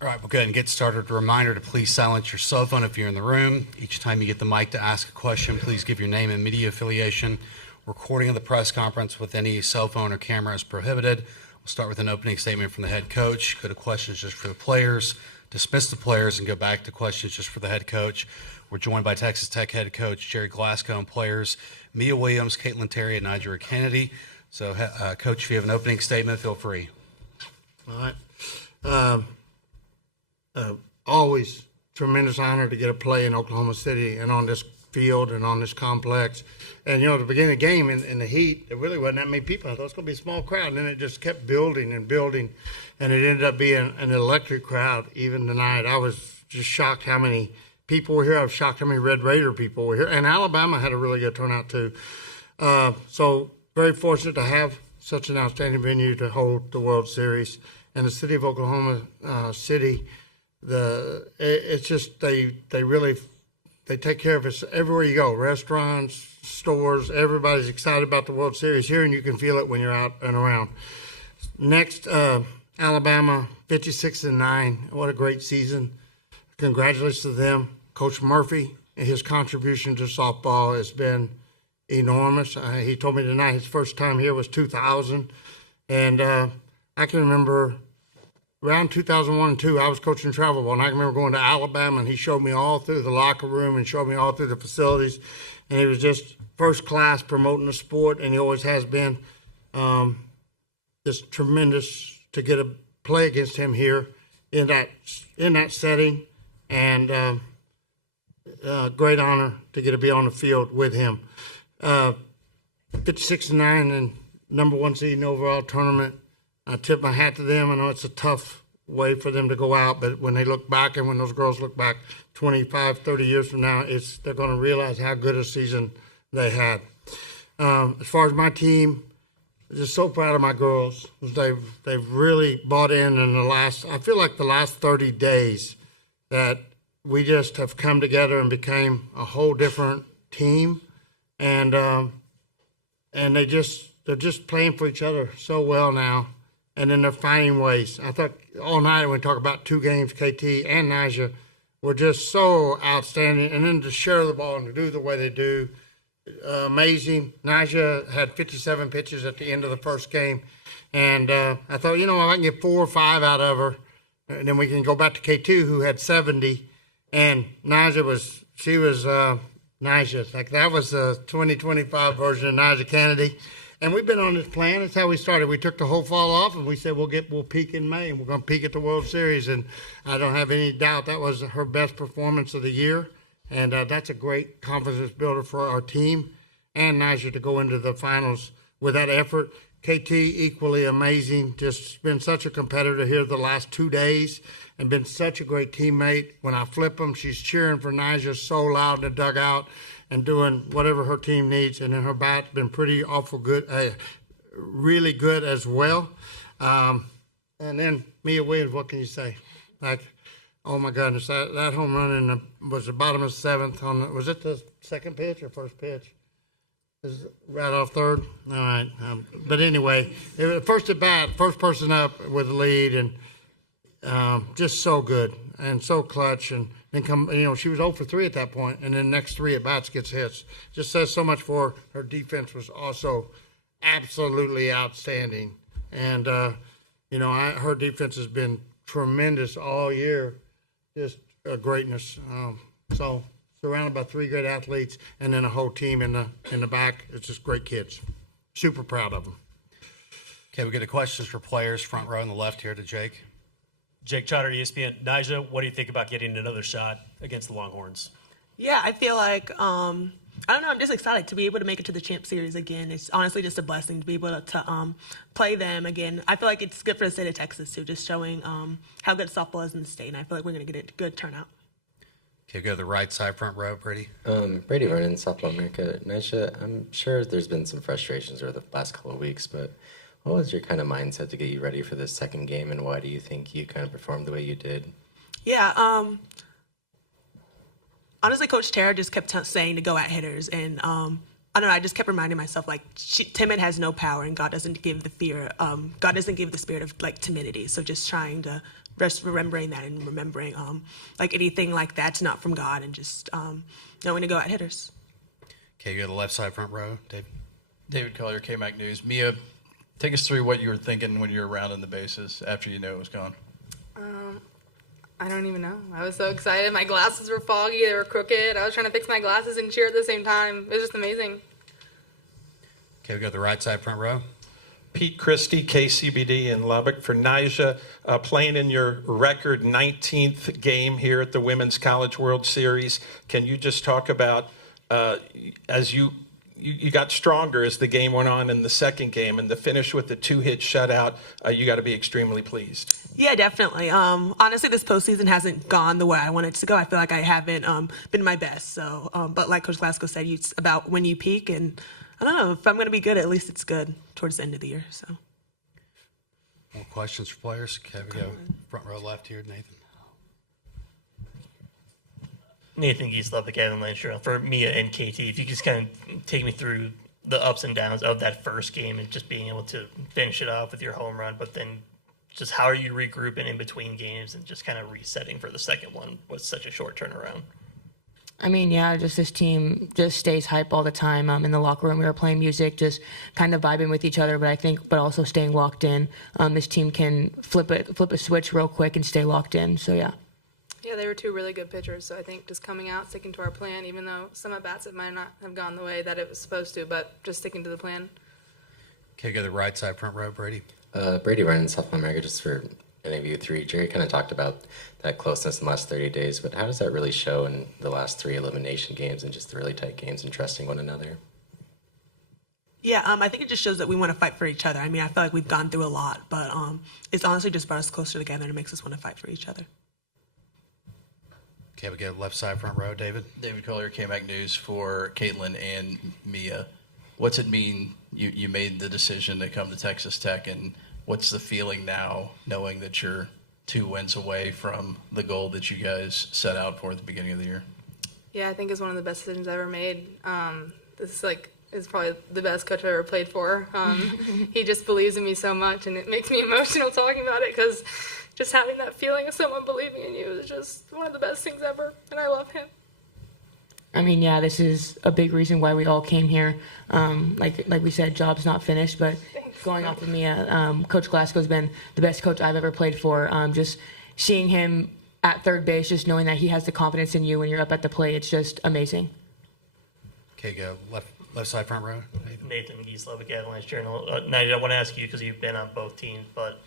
All right, we'll go ahead and get started. A reminder to please silence your cell phone if you're in the room. Each time you get the mic to ask a question, please give your name and media affiliation. Recording of the press conference with any cell phone or camera is prohibited. We'll start with an opening statement from the head coach, go to questions just for the players, dismiss the players, and go back to questions just for the head coach. We're joined by Texas Tech head coach Jerry Glasgow and players Mia Williams, Caitlin Terry, and Nigel Kennedy. So, Coach, if you have an opening statement, feel free. All right. Always tremendous honor to get a play in Oklahoma City and on this field and on this complex. And, at the beginning of the game in the heat, there really wasn't that many people. I thought it was going to be a small crowd. And then it just kept building and building. And it ended up being an electric crowd even tonight. I was just shocked how many people were here. I was shocked how many Red Raider people were here. And Alabama had a really good turnout, too. So very fortunate to have such an outstanding venue to hold the World Series. And the city of Oklahoma City, it's just they take care of us everywhere you go. Restaurants, stores, everybody's excited about the World Series here, and you can feel it when you're out and around. Next, Alabama, 56-9. What a great season! Congratulations to them. Coach Murphy and his contribution to softball has been enormous. He told me tonight his first time here was 2000, and I can remember. Around 2001 and 2, I was coaching travel ball, and I can remember going to Alabama, and he showed me all through the locker room and showed me all through the facilities, and he was just first class promoting the sport, and he always has been. Just tremendous to get a play against him here in that setting, and great honor to get to be on the field with him. 56-9 and number one seed in the overall tournament. I tip my hat to them. I know it's a tough way for them to go out, but when they look back and when those girls look back 25, 30 years from now, they're going to realize how good a season they had. As far as my team, I'm just so proud of my girls. They've really bought in I feel like the last 30 days that we just have come together and became a whole different team, and they're just playing for each other so well now. And then they're finding ways. I thought all night when we talk about two games, KT and Naja were just so outstanding. And then to share the ball and to do the way they do, amazing. Naja had 57 pitches at the end of the first game. And I thought, if I can get 4 or 5 out of her, and then we can go back to K2, who had 70. And Naja was Naja. Like that was the 2025 version of Naja Kennedy. And we've been on this plan. That's how we started. We took the whole fall off, and we said we'll peak in May, and we're going to peak at the World Series. And I don't have any doubt that was her best performance of the year. And that's a great confidence builder for our team and Naja to go into the finals with that effort. KT, equally amazing. Just been such a competitor here the last 2 days and been such a great teammate. When I flip them, she's cheering for Naja so loud in the dugout and doing whatever her team needs. And then her bat's been pretty awful good, really good as well. And then Mia Williams, what can you say? Like, oh my goodness, that home run was the bottom of the 7th. Was it the second pitch or first pitch? Is right off third? All right. But anyway, first at bat, first person up with the lead, and just so good and so clutch. And then she was 0 for 3 at that point, and then next 3 at bats gets hits. Just says so much for her. Her defense was also absolutely outstanding, and her defense has been tremendous all year, just a greatness. So surrounded by 3 great athletes, and then a whole team in the back. It's just great kids. Super proud of them. Okay, we get a questions for players, front row on the left here to Jake. Jake Trotter, ESPN. Naja, what do you think about getting another shot against the Longhorns? Yeah, I feel like, I don't know, I'm just excited to be able to make it to the Champ Series again. It's honestly just a blessing to be able to play them again. I feel like it's good for the state of Texas, too, just showing how good softball is in the state, and I feel like we're going to get a good turnout. Okay, go to the right side, front row, Brady. Brady Vernon, Softball America. Naja, I'm sure there's been some frustrations over the last couple of weeks, but what was your kind of mindset to get you ready for this second game, and why do you think you kind of performed the way you did? Yeah, honestly, Coach Tara just kept saying to go at hitters, and I don't know. I just kept reminding myself like timid has no power, and God doesn't give the fear. God doesn't give the spirit of like timidity. So just trying to remembering that and remembering like anything like that's not from God, and just knowing to go at hitters. Okay, you go to the left side front row, David. David Collier, KMAC News. Mia, take us through what you were thinking when you were rounding the bases after you knew it was gone. I don't even know. I was so excited. My glasses were foggy. They were crooked. I was trying to fix my glasses and cheer at the same time. It was just amazing. Okay, we go to the right side front row. Pete Christie, KCBD in Lubbock. For Nyjah, playing in your record 19th game here at the Women's College World Series, can you just talk about, as you got stronger as the game went on in the second game, and the finish with the 2-hit shutout, you got to be extremely pleased. Yeah, definitely. Honestly, this postseason hasn't gone the way I wanted it to go. I feel like I haven't been my best. So, but like Coach Glasgow said, it's about when you peak, and I don't know if I'm going to be good. At least it's good towards the end of the year. So, More questions for players? Okay, we go front row left here, Nathan. Nathan Geese, Lubbock Avalanche. For Mia and KT, if you could just kind of take me through the ups and downs of that first game and just being able to finish it off with your home run, but then just how are you regrouping in between games and just kind of resetting for the second one was such a short turnaround? I mean, yeah, just this team just stays hype all the time. In the locker room, we were playing music, just kind of vibing with each other, but also staying locked in. This team can flip a switch real quick and stay locked in. So yeah. Yeah, they were two really good pitchers. So I think just coming out, sticking to our plan, even though some at bats it might not have gone the way that it was supposed to, but just sticking to the plan. Okay, go to the right side front row, Brady. Brady Brennan, South America, just for any of you three. Jerry kind of talked about that closeness in the last 30 days, but how does that really show in the last 3 elimination games and just the really tight games and trusting one another? yeah, I think it just shows that we want to fight for each other. I mean, I feel like we've gone through a lot, but it's honestly just brought us closer together and it makes us want to fight for each other. Okay, we go left side front row, David. David Collier, KMAC News. For Caitlin and Mia, what's it mean you made the decision to come to Texas Tech, and what's the feeling now knowing that you're 2 wins away from the goal that you guys set out for at the beginning of the year? Yeah, I think it's one of the best decisions I ever made. This is probably the best coach I ever played for. He just believes in me so much, and it makes me emotional talking about it because just having that feeling of someone believing in you is just one of the best things ever, and I love him. I mean, yeah, this is a big reason why we all came here. Like we said, job's not finished, but going off of Mia, Coach Glasgow's been the best coach I've ever played for. Just seeing him at third base, just knowing that he has the confidence in you when you're up at the plate, it's just amazing. Okay, go left side front row. Nathan Geese, Lubbock Avalanche Journal. Nyjah, I want to ask you because you've been on both teams, but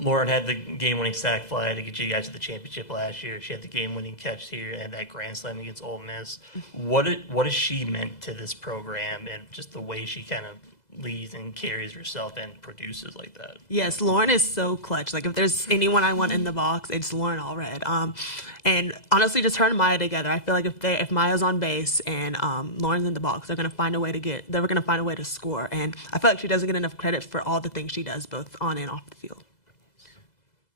Lauren had the game-winning sac fly to get you guys to the championship last year. She had the game-winning catch here and that grand slam against Ole Miss. What has she meant to this program and just the way she kind of leads and carries herself and produces like that? Yes, Lauren is so clutch. Like if there's anyone I want in the box, it's Lauren Allred. And honestly, just her and Maya together, I feel like if Maya's on base and Lauren's in the box, they're gonna find a way to score. And I feel like she doesn't get enough credit for all the things she does, both on and off the field.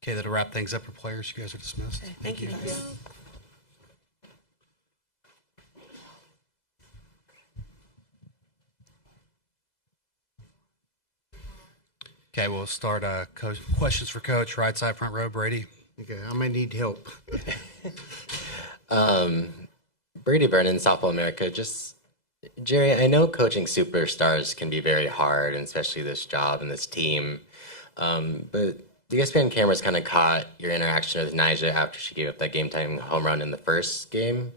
Okay, that'll wrap things up for players. You guys are dismissed. Okay, thank you guys. Okay, we'll start questions for Coach. Right side front row, Brady. Okay, I may need help. Brady Brennan, South America. Just, Jerry, I know coaching superstars can be very hard, and especially this job and this team. But the ESPN cameras kind of caught your interaction with Nyjah after she gave up that game-time home run in the first game.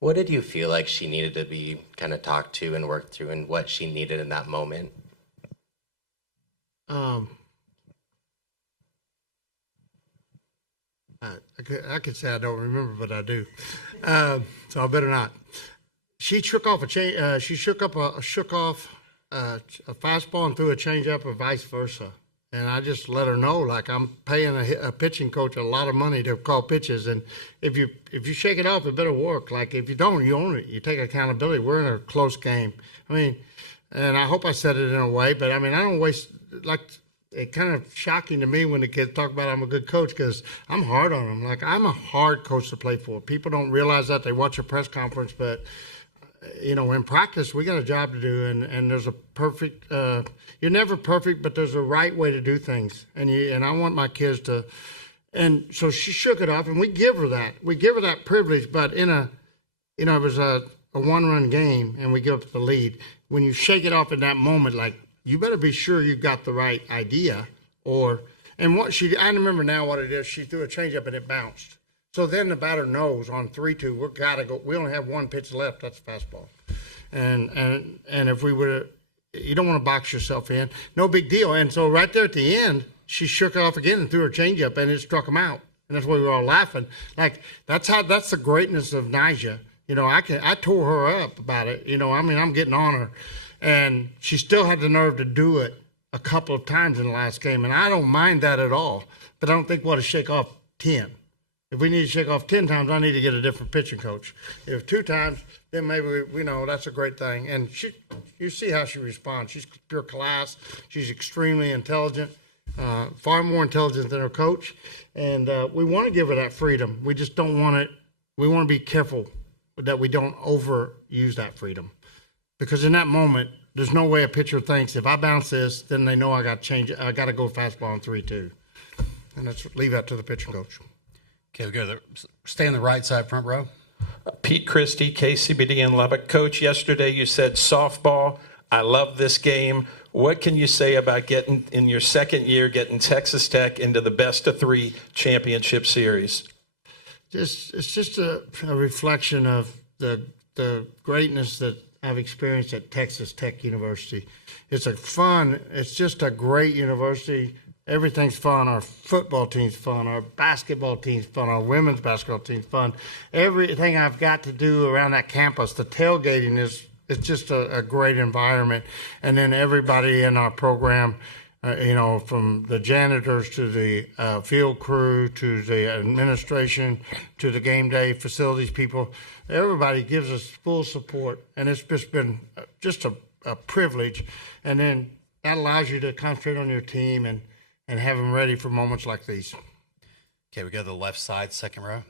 What did you feel like she needed to be kind of talked to and worked through, and what she needed in that moment? I could say I don't remember, but I do. So I better not. She shook off she shook off a fastball and threw a changeup, or vice versa. And I just let her know, like, I'm paying a pitching coach a lot of money to call pitches, and if you shake it off, it better work. Like, if you don't, you own it. You take accountability. We're in a close game. I mean, and I hope I said it in a way, but I mean, I don't waste, like, it's kind of shocking to me when the kids talk about I'm a good coach, because I'm hard on them. Like, I'm a hard coach to play for. People don't realize that. They watch a press conference, but in practice, we got a job to do, and there's a perfect. You're never perfect, but there's a right way to do things, and I want my kids to. And so she shook it off, and we give her that. We give her that privilege, but it was a one-run game, and we give up the lead. When you shake it off in that moment, like, you better be sure you got the right idea, I remember now what it is. She threw a changeup and it bounced. So then the batter knows on 3-2, we gotta go. We only have one pitch left. That's fastball. And if we would, you don't want to box yourself in. No big deal. And so right there at the end, she shook it off again and threw her changeup, and it struck him out. And that's why we were all laughing. Like, that's the greatness of Nyjah. I tore her up about it. I'm getting on her, and she still had the nerve to do it a couple of times in the last game, and I don't mind that at all. But I don't think we ought to shake off 10. If we need to shake off 10 times, I need to get a different pitching coach. If 2 times, then maybe that's a great thing. And you see how she responds. She's pure class. She's extremely intelligent, far more intelligent than her coach. And we want to give her that freedom. We just don't want it. We want to be careful that we don't overuse that freedom, because in that moment, there's no way a pitcher thinks, if I bounce this, then they know I got to change it. I got to go fastball on 3-2. And let's leave that to the pitching coach. Okay, we go. Stay on the right side, front row. Pete Christie, KCBD in Lubbock. Coach, yesterday you said softball. I love this game. What can you say about getting, in your second year, getting Texas Tech into the best-of-3 championship series? It's just a reflection of the greatness that I've experienced at Texas Tech University. It's just a great university. Everything's fun. Our football team's fun. Our basketball team's fun. Our women's basketball team's fun. Everything I've got to do around that campus, the tailgating it's just a great environment. And then everybody in our program, from the janitors to the field crew to the administration to the game day facilities people, everybody gives us full support, and it's just been just a privilege. And then that allows you to concentrate on your team and have them ready for moments like these. Okay, we go to the left side, second row.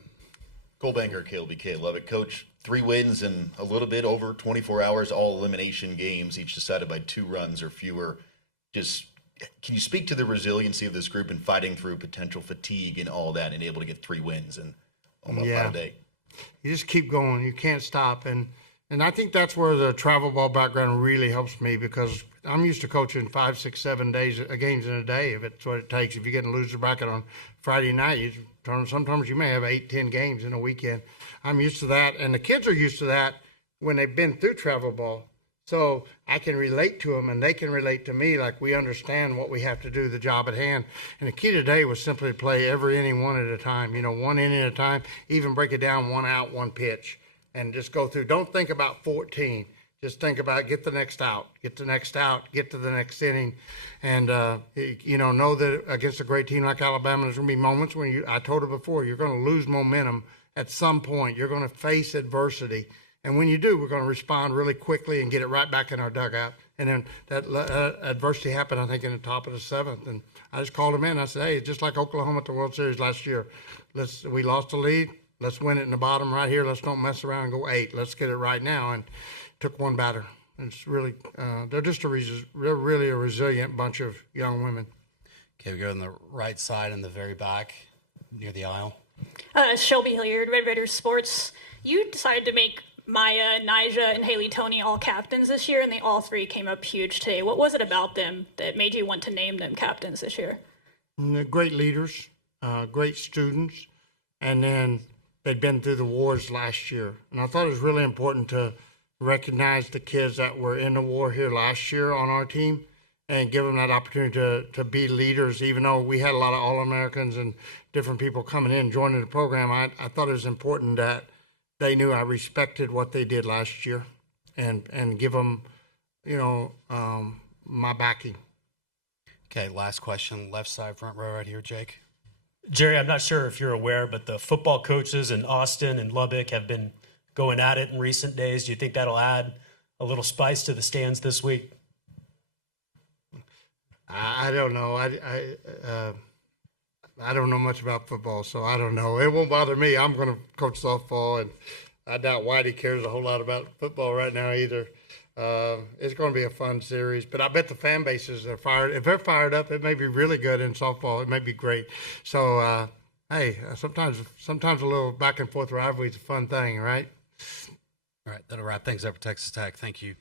Cole Banker, KLBK Lubbock. Coach, 3 wins in a little bit over 24 hours, all elimination games, each decided by 2 runs or fewer. Just, can you speak to the resiliency of this group in fighting through potential fatigue and all that, and able to get 3 wins in almost 5 days? You just keep going. You can't stop. And I think that's where the travel ball background really helps me, because I'm used to coaching 5, 6, 7 days, games in a day, if it's what it takes. If you get in a loser bracket on Friday night, sometimes you may have 8, 10 games in a weekend. I'm used to that. And the kids are used to that when they've been through travel ball. So I can relate to them, and they can relate to me. Like, we understand what we have to do, the job at hand. And the key today was simply to play every inning one at a time, 1 inning at a time, even break it down 1 out, 1 pitch, and just go through. Don't think about 14. Just think about get the next out, get the next out, get to the next inning. And, know that against a great team like Alabama, there's going to be moments when I told her before, you're going to lose momentum at some point. You're going to face adversity. And when you do, we're going to respond really quickly and get it right back in our dugout. And then that adversity happened, I think, in the top of the 7th. And I just called him in. I said, hey, just like Oklahoma at the World Series last year, we lost the lead. Let's win it in the bottom right here. Let's don't mess around and go 8. Let's get it right now. And took 1 batter. It's really, they're just they're really a resilient bunch of young women. Okay, we go on the right side in the very back near the aisle. Shelby Hilliard, Red Raiders Sports. You decided to make Maya, Nyjah, and Haley Toney all captains this year, and they all 3 came up huge today. What was it about them that made you want to name them captains this year? They're great leaders, great students, and then they'd been through the wars last year. And I thought it was really important to recognize the kids that were in the war here last year on our team and give them that opportunity to be leaders. Even though we had a lot of All-Americans and different people coming in, joining the program, I thought it was important that they knew I respected what they did last year and give them, my backing. Okay, last question, left side, front row right here, Jake. Jerry, I'm not sure if you're aware, but the football coaches in Austin and Lubbock have been going at it in recent days. Do you think that'll add a little spice to the stands this week? I don't know. I don't know much about football, so I don't know. It won't bother me. I'm going to coach softball, and I doubt Whitey cares a whole lot about football right now either. It's going to be a fun series, but I bet the fan bases are fired. If they're fired up, it may be really good in softball. It may be great. So, hey, sometimes a little back and forth rivalry is a fun thing, right? All right, that'll wrap things up for Texas Tech. Thank you.